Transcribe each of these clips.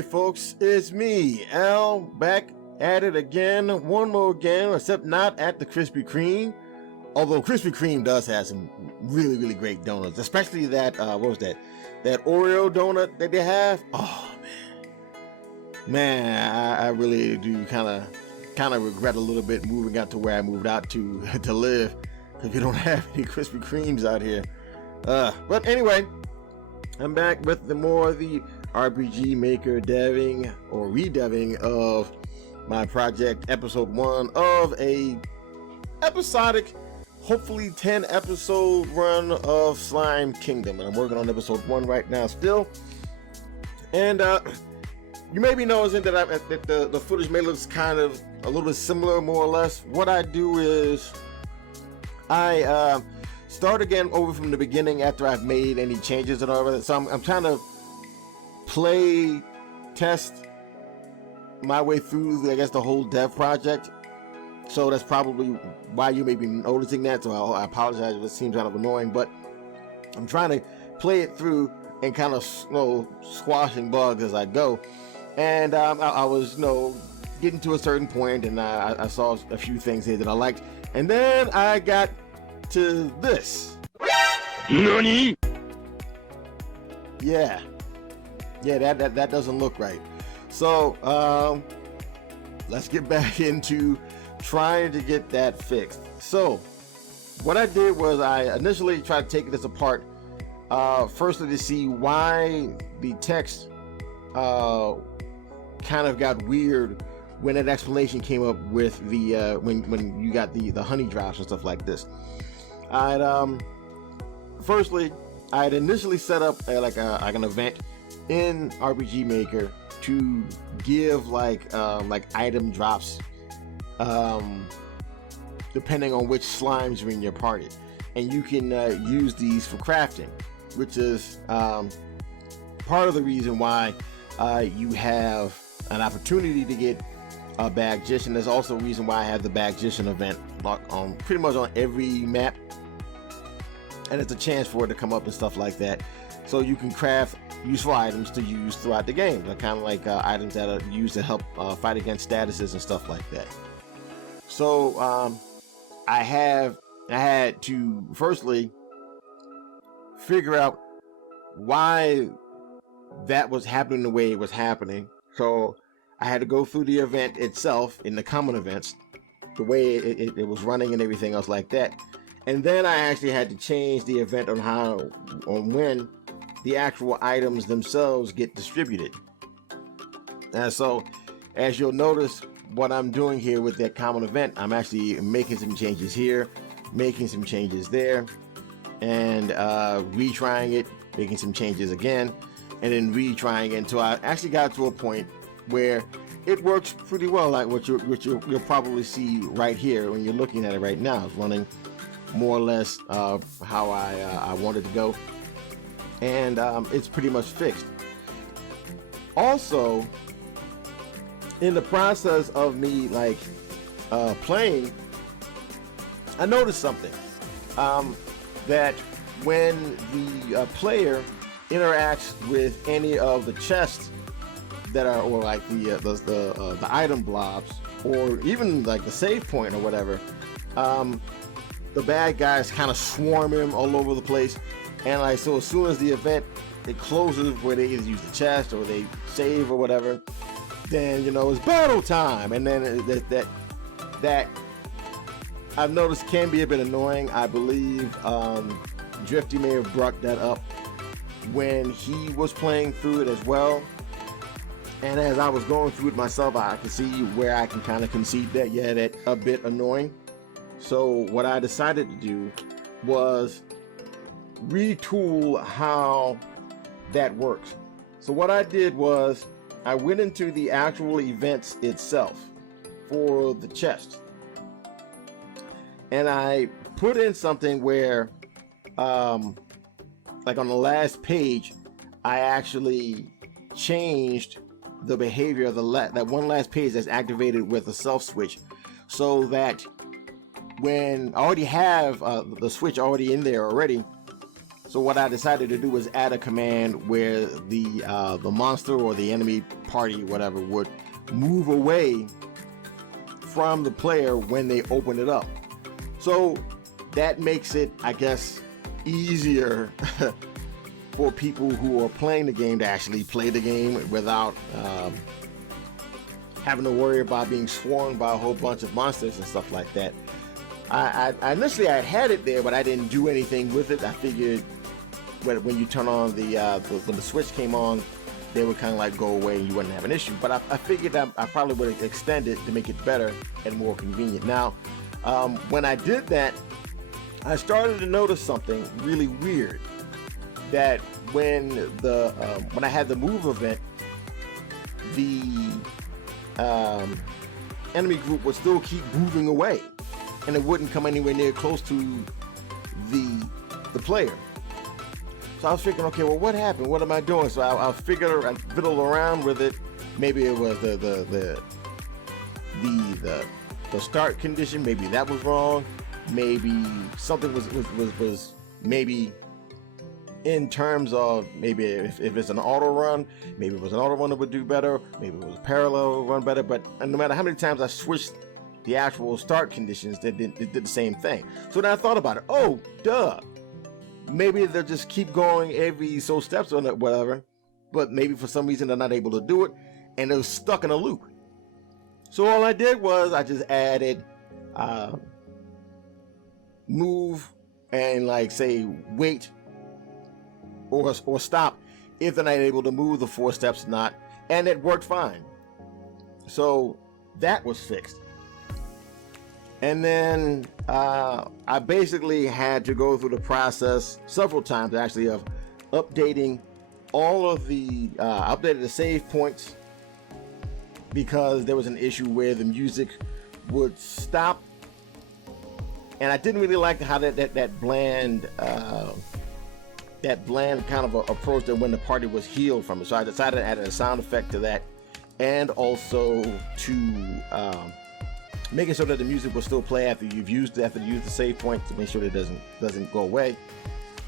Hey folks, it's me, Al, back at it again, one more again, except not at the Krispy Kreme. Although Krispy Kreme does have some really great donuts, especially that, what was that? That Oreo donut that they have. Oh man, I really do kind of regret a little bit moving out to where I moved out to to live, because we don't have any Krispy Kremes out here. But anyway, I'm back with the RPG Maker deving or redeving of my project, episode 1 of a episodic, hopefully 10 episode run of Slime Kingdom, and I'm working on episode 1 right now still. And you may be noticing that the footage may look kind of a little bit similar, more or less. What I do is I start again over from the beginning after I've made any changes and all of that. So I'm trying to test my way through, I guess, the whole dev project. So that's probably why you may be noticing that. So I apologize if it seems kind of annoying, but I'm trying to play it through and kind of squashing bugs as I go. And I was getting to a certain point, and I saw a few things here that I liked, and then I got to this. NANI? Yeah, that doesn't look right. So let's get back into trying to get that fixed. So what I did was I initially tried to take this apart, firstly to see why the text kind of got weird when an explanation came up with the when you got the honey drops and stuff like this. Firstly, I had initially set up like an event in RPG Maker to give like item drops, depending on which slimes are in your party, and you can use these for crafting, which is part of the reason why you have an opportunity to get a Bagician. There's also a reason why I have the Bagician event on pretty much on every map, and it's a chance for it to come up and stuff like that. So you can craft useful items to use throughout the game. They're kind of like items that are used to help fight against statuses and stuff like that. So I had to firstly figure out why that was happening the way it was happening. So I had to go through the event itself in the common events, the way it was running and everything else like that. And then I actually had to change the event on when the actual items themselves get distributed. And so, as you'll notice, what I'm doing here with that common event, I'm actually making some changes here, making some changes there, and retrying it, making some changes again, and then retrying it until I actually got to a point where it works pretty well, like what you'll probably see right here when you're looking at it right now. It's running more or less how I wanted to go, and it's pretty much fixed. Also, in the process of me playing, I noticed something, that when the player interacts with any of the chests that are, or like the item blobs, or even like the save point or whatever, the bad guys kind of swarm him all over the place. And like, so as soon as the event it closes, where they either use the chest or they save or whatever, then it's battle time. And then that I've noticed can be a bit annoying. I believe Drifty may have brought that up when he was playing through it as well. And as I was going through it myself, I could see where I can kind of concede that, yeah, that's a bit annoying. So what I decided to do was retool how that works. So what I did was I went into the actual events itself for the chest, and I put in something where like on the last page, I actually changed the behavior of that one last page that's activated with a self switch, so that when I already have the switch already in there already, So what I decided to do was add a command where the monster or the enemy party, whatever, would move away from the player when they open it up. So that makes it, I guess, easier for people who are playing the game to actually play the game without having to worry about being swarmed by a whole bunch of monsters and stuff like that. I initially I had it there, but I didn't do anything with it. I figured when you turn on when the switch came on, they would kind of like go away and you wouldn't have an issue. But I figured I probably would extend it to make it better and more convenient. Now, when I did that, I started to notice something really weird. That when I had the move event, the enemy group would still keep moving away, and it wouldn't come anywhere near close to the player. So I was thinking, okay, well, what happened? What am I doing? So I fiddled around with it. Maybe it was the start condition. Maybe that was wrong. Maybe something was maybe in terms of maybe if it's an auto run, maybe it was an auto run that would do better. Maybe it was a parallel run better. But no matter how many times I switched the actual start conditions, it did the same thing. So then I thought about it. Oh, duh. Maybe they'll just keep going every so steps or whatever, but maybe for some reason they're not able to do it, and they're stuck in a loop. So all I did was I just added move and like say wait or stop if they're not able to move the 4 steps or not, and it worked fine. So that was fixed. And then I basically had to go through the process several times actually of updating all of updated the save points, because there was an issue where the music would stop, and I didn't really like how that bland kind of approach that when the party was healed from it. So I decided to add a sound effect to that, and also to making sure that the music will still play after you use the save point, to make sure that it doesn't go away.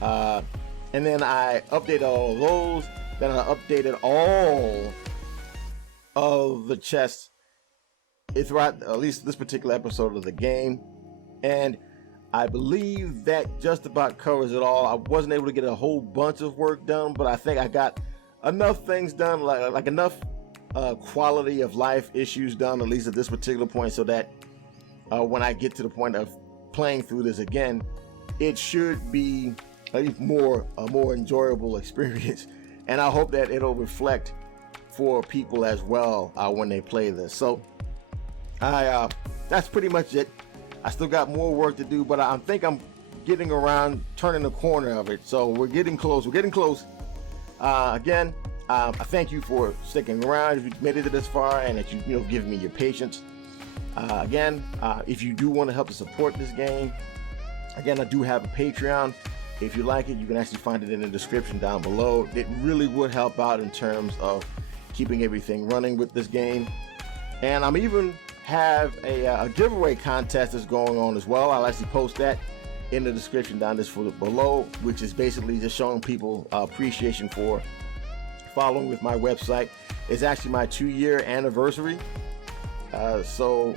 And then I updated all of those. Then I updated all of the chests throughout at least this particular episode of the game, and I believe that just about covers it all. I wasn't able to get a whole bunch of work done, but I think I got enough things done, like enough quality of life issues done, at least at this particular point, so that when I get to the point of playing through this again, it should be a more enjoyable experience. And I hope that it'll reflect for people as well when they play this. So that's pretty much it. I still got more work to do, but I think I'm getting around turning the corner of it. So we're getting close. Again, I thank you for sticking around, if you made it this far, and that you've given me your patience. Again, if you do want to help to support this game, again, I do have a Patreon. If you like it, you can actually find it in the description down below. It really would help out in terms of keeping everything running with this game. And I'm even have a giveaway contest that's going on as well. I'll actually post that in the description down below, which is basically just showing people appreciation for following with my website. It's actually my 2-year anniversary, so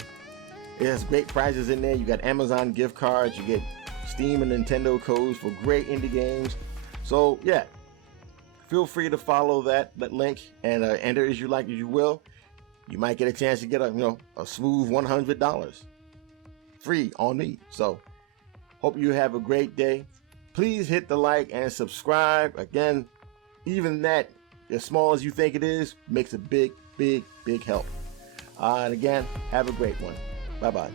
it has great prizes in there. You got Amazon gift cards, you get Steam and Nintendo codes for great indie games. So yeah, feel free to follow that link and enter as you like, as you will. You might get a chance to get a smooth $100 free on me. So hope you have a great day. Please hit the like and subscribe. Again, even that, as small as you think it is, makes a big help. And again, have a great one. Bye-bye.